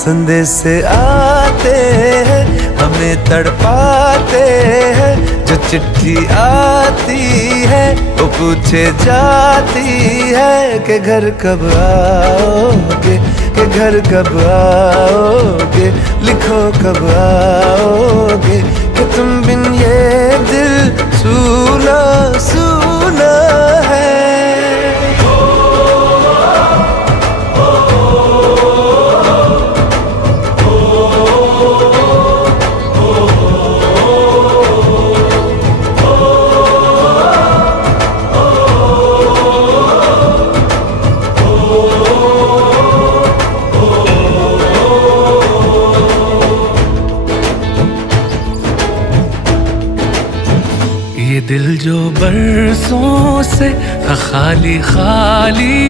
संदेश आते हैं हमें तड़पाते हैं, जो चिट्ठी आती है वो पूछे जाती है कि घर कब आओगे, कि घर कब आओगे, लिखो कब आओगे, कि तुम बिन ये दिल सूना सूना है। ये दिल जो बरसों से था खाली खाली